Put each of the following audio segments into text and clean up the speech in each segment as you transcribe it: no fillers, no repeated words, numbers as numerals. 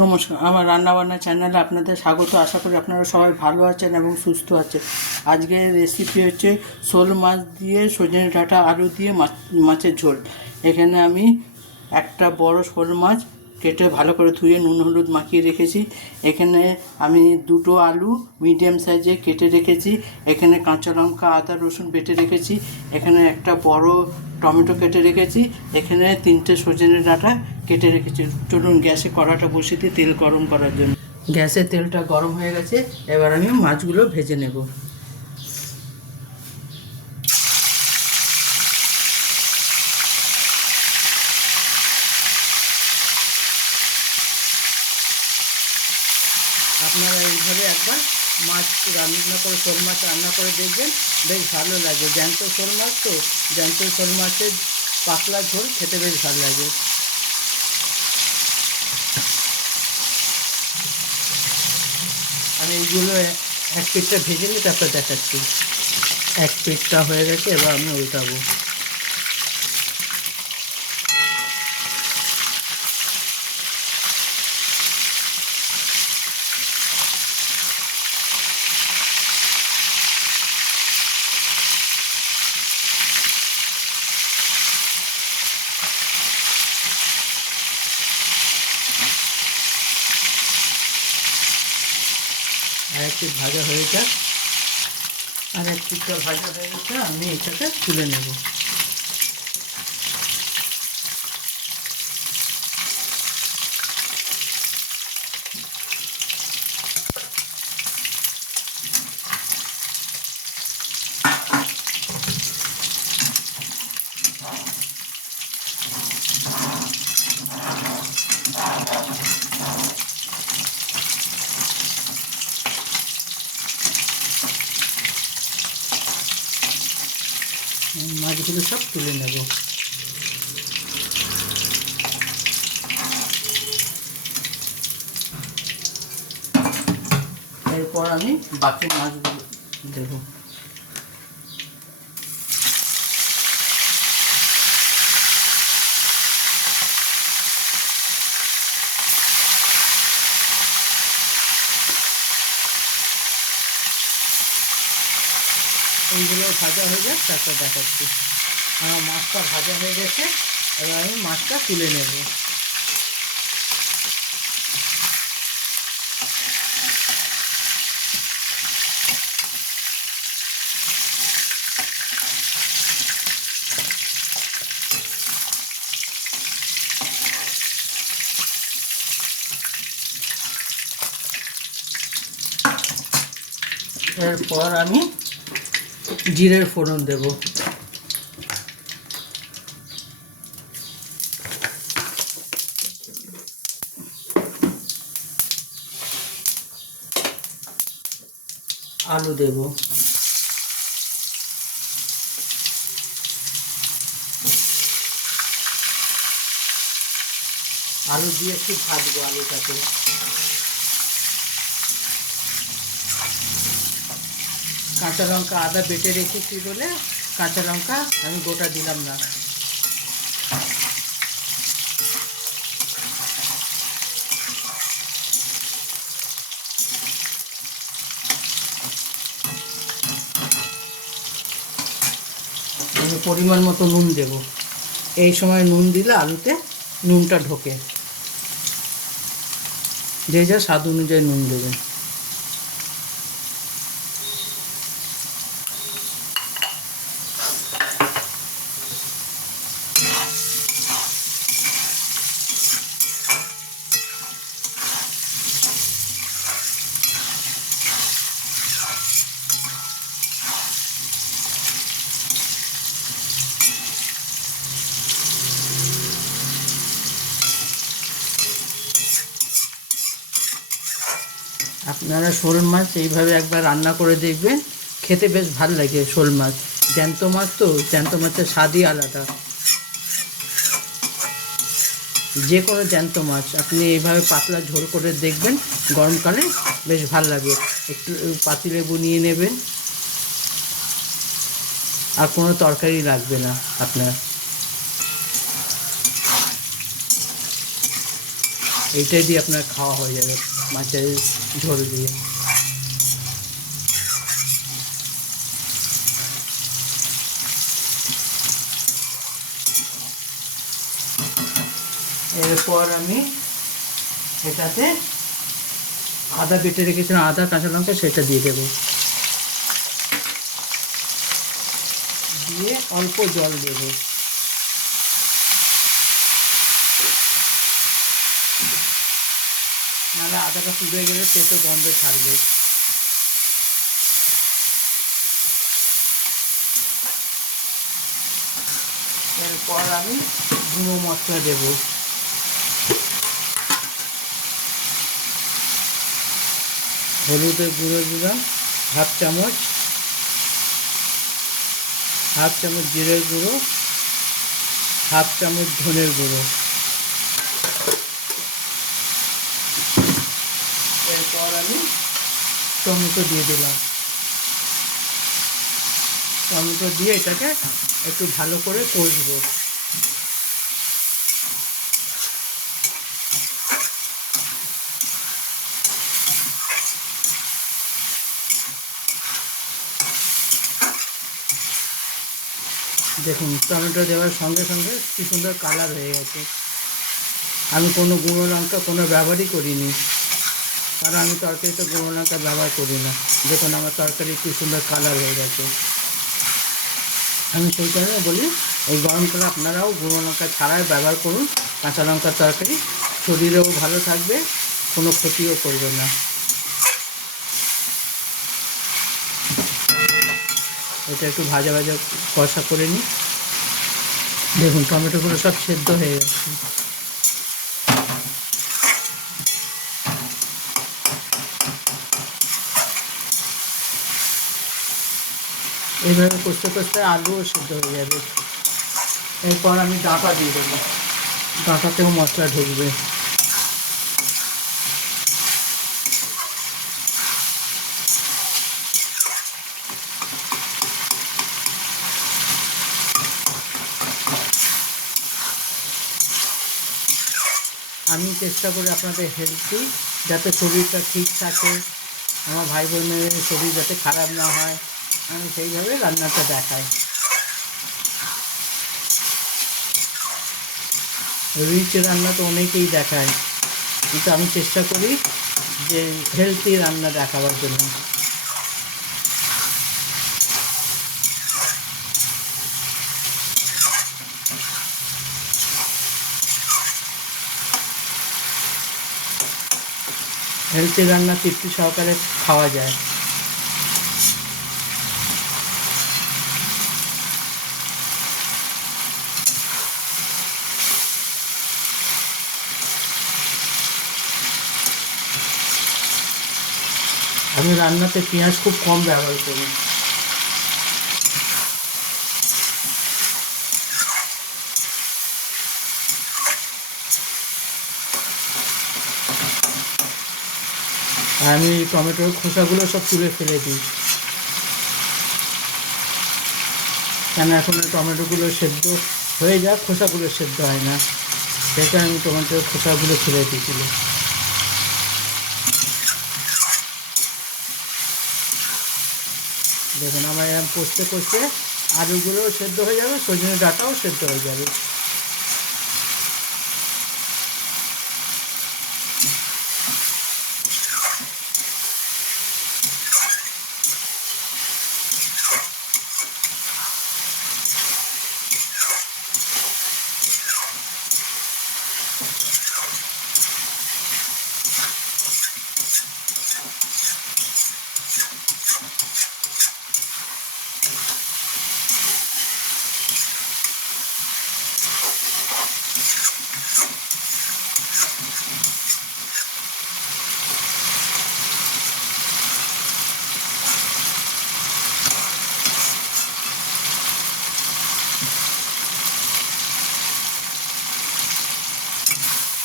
নমস্কার, আমার রান্নাবান্না চ্যানেলে আপনাদের স্বাগত। আশা করি আপনারা সবাই ভালো আছেন এবং সুস্থ আছেন। আজকের রেসিপি হচ্ছে শোল মাছ দিয়ে সজনে ডাঁটা আলু দিয়ে মাছের ঝোল। এখানে আমি একটা বড় শোল মাছ কেটে ভালো করে ধুয়ে নুন হলুদ মাখিয়ে রেখেছি। এখানে আমি দুটো আলু মিডিয়াম সাইজে কেটে রেখেছি। এখানে কাঁচা লঙ্কা আদা রসুন বেটে রেখেছি। এখানে একটা বড় টমেটো কেটে রেখেছি। এখানে 3টে সজনে ডাঁটা কেটে রেখেছি। চলুন গ্যাসে কড়াটা বসিয়ে দিয়ে তেল গরম করার জন্য। গ্যাসে তেলটা গরম হয়ে গেছে, এবার আমি মাছগুলো ভেজে নেব। আপনারা এইভাবে একবার মাছ রান্না করে শোল মাছ রান্না করে দেখবেন, বেশ ভালো লাগে। জ্যান্ত শোল মাছ তো, জ্যান্ত শোল মাছের পাতলা ঝোল খেতে বেশ ভালো লাগে। আমি এইগুলো এক পিঠটা ভেজে নিই, তারপর দেখাচ্ছি। এক পিঠটা হয়ে গেছে, এবার আমি উল্টাবো। আর এক পিঠ ভাজা হয়ে যাক। আর এক পিঠটা ভাজা হয়ে গেছে, আমি এটাকে তুলে নেব। মাছগুলো সব তুলে নেব। এরপর আমি বাকি মাছগুলো দেবো। এইগুলো ভাজা হয়ে যাক, তারপর দেখাচ্ছি। আমার মাছটা ভাজা হয়ে গেছে, এবার আমি মাছটা তুলে নেব। এরপর আমি জিরের ফোড়ন দেব। আলু দেব। আলু দিয়ে একটু ভাজবো আলুটাকে। কাঁচা লঙ্কা আদা বেটে রেখেছি বলে কাঁচা লঙ্কা আমি গোটা দিলাম না। আমি পরিমাণ মতো নুন দেব। এই সময় নুন দিলে আলুতে নুনটা ঢোকে। যে যা স্বাদ অনুযায়ী নুন দেবেন। আপনারা শোল মাছ এইভাবে একবার রান্না করে দেখবেন, খেতে বেশ ভালো লাগে। শোল মাছ জ্যান্ত মাছ তো, জ্যান্ত মাছের স্বাদই আলাদা। যে কোনো জ্যান্ত মাছ আপনি এইভাবে পাতলা ঝোল করে দেখবেন, গরমকালে বেশ ভালো লাগে। একটু পাতিলেবু নিয়ে নেবেন, আর কোনো তরকারি লাগবে না আপনার। এইটাই দিয়ে আপনার খাওয়া হয়ে যাবে মাছের ঝোল দিয়ে। এরপর আমি এটাতে আদা বেটে রেখেছিলাম, আদা কাঁচা লঙ্কা, সেটা দিয়ে দেবো। দিয়ে অল্প জল দেবো। নাহলে আদাটা পুড়ে গেলে তেতো গন্ধ ছাড়বে। এরপর আমি গুঁড়ো মশলা দেবো। হলুদের গুঁড়ো দিলাম হাফ চামচ, হাফ চামচ জিরের গুঁড়ো, হাফ চামচ ধনের গুঁড়ো। এরপর আমি টমেটো দিয়ে দিলাম। টমেটো দিয়ে এটাকে একটু ভালো করে কষবো। দেখুন টমেটো দেওয়ার সঙ্গে সঙ্গে কি সুন্দর কালার হয়ে গেছে। আমি কোনো গুঁড়ো লঙ্কা কোনো ব্যবহারই করিনি, কারণ আমি তরকারিতে গুঁড়ো লঙ্কা ব্যবহার করি না। দেখুন আমার তরকারি কি সুন্দর কালার হয়ে গেছে। আমি সেই কারণে বলি এই গরমকালে আপনারাও গুঁড়ো লঙ্কা ছাড়াই ব্যবহার করুন কাঁচা লঙ্কার তরকারি, শরীরেও ভালো থাকবে, কোনো ক্ষতিও করবে না। এটা একটু ভাজা ভাজা কষা করে নিই। দেখুন টমেটোগুলো সব সেদ্ধ হয়ে গেছে। এইভাবে কষতে কষতে আলুও সেদ্ধ হয়ে যাবে। এরপর আমি ডাঁটা দিয়ে দেবো, ডাঁটাতেও মশলা ঢুকবে। আমি চেষ্টা করি আপনাদের হেলদি, যাতে শরীরটা ঠিক থাকে, আমার ভাই বোনের শরীর যাতে খারাপ না হয়, আমি সেইভাবে রান্নাটা দেখাই। রিচ রান্না তো অনেকেই দেখায়, কিন্তু আমি চেষ্টা করি যে হেলদি রান্না দেখাবার জন্য। হেলদি রান্না তৃপ্তি সহকারে খাওয়া যায়। আমি রান্নাতে পেঁয়াজ খুব কম ব্যবহার করি। আমি টমেটোর খোসাগুলো সব তুলে ফেলে দিই, কেন এখন টমেটোগুলো সেদ্ধ হয়ে যাক, খোসাগুলো সেদ্ধ হয় না, সেটা আমি টমেটোর খোসাগুলো ফেলে দিয়েছিল। দেখুন আমার এরকম কষতে কষতে আলুগুলোও সেদ্ধ হয়ে যাবে, সজনে ডাঁটাও সেদ্ধ হয়ে যাবে।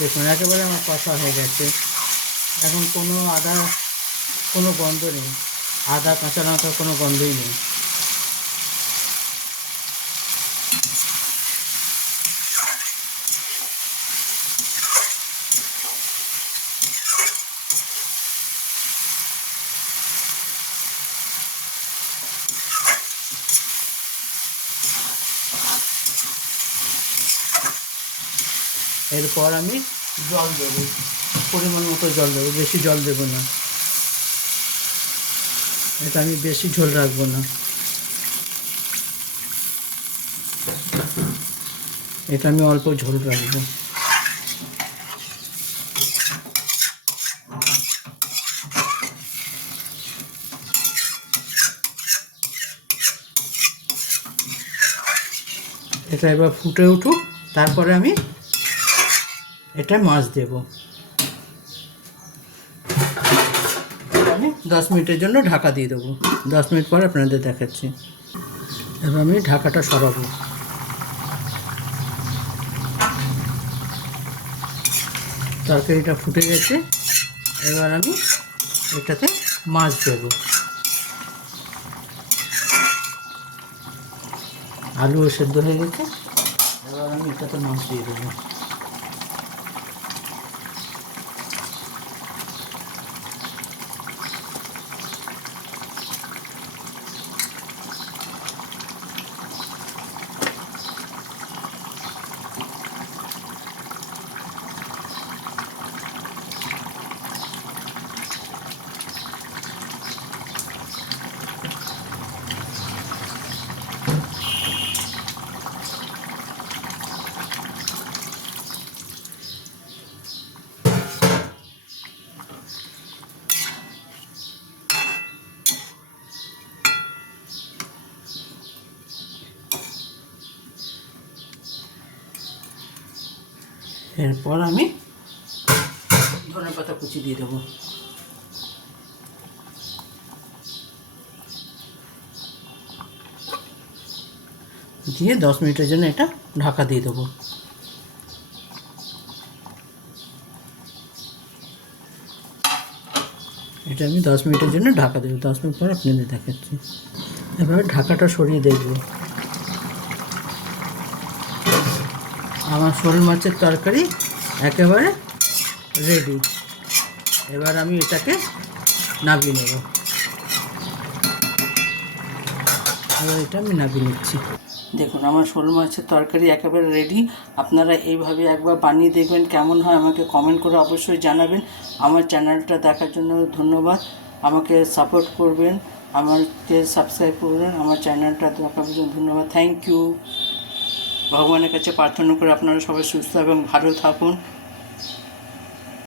দেখুন একেবারে আমার কষা হয়ে গেছে, এখন কোনো আদা কোনো গন্ধ নেই, আদা কাঁচা লঙ্কার কোনো গন্ধই নেই। এরপর আমি জল দেবো, পরিমাণ মতো জল দেবো, বেশি জল দেবো না। এটা আমি বেশি ঝোল রাখবো না, এটা আমি অল্প ঝোল রাখবো। এটা এবার ফুটে উঠুক, তারপরে আমি এটা মাছ দেব। আমি 10 মিনিটের জন্য ঢাকা দিয়ে দেবো। 10 মিনিট পর আপনাদের দেখাচ্ছি। এবার আমি ঢাকাটা সরাবো। তরকারিটা ফুটে গেছে, এবার আমি এটাতে মাছ দেবো। আলুও সেদ্ধ হয়ে গেছে, এবার আমি এটাতে মাছ দিয়ে দেবো। এরপর আমি ধনেপাতা কুচি দিয়ে দেবো। দিয়ে 10 মিনিটের জন্য এটা ঢাকা দিয়ে দেবো। এটা আমি 10 মিনিটের জন্য ঢাকা দেবো। 10 মিনিট পর আপনাদের দেখাচ্ছি। এবার ঢাকাটা সরিয়ে দেখব। আমার শোল মাছের তরকারি একেবারে রেডি। এবার আমি এটাকে নামিয়ে নেব। এবার এটা আমি নামিয়ে নিচ্ছি। দেখুন আমার শোল মাছের তরকারি একেবারে রেডি। আপনারা এইভাবে একবার বানিয়ে দেখবেন, কেমন হয় আমাকে কমেন্ট করে অবশ্যই জানাবেন। আমার চ্যানেলটা দেখার জন্য ধন্যবাদ। আমাকে সাপোর্ট করবেন, আমাকে সাবস্ক্রাইব করবেন। আমার চ্যানেলটা দেখার জন্য ধন্যবাদ। Thank you. ভগবানের কাছে প্রার্থনা করে আপনারা সবাই সুস্থ এবং ভালো থাকুন।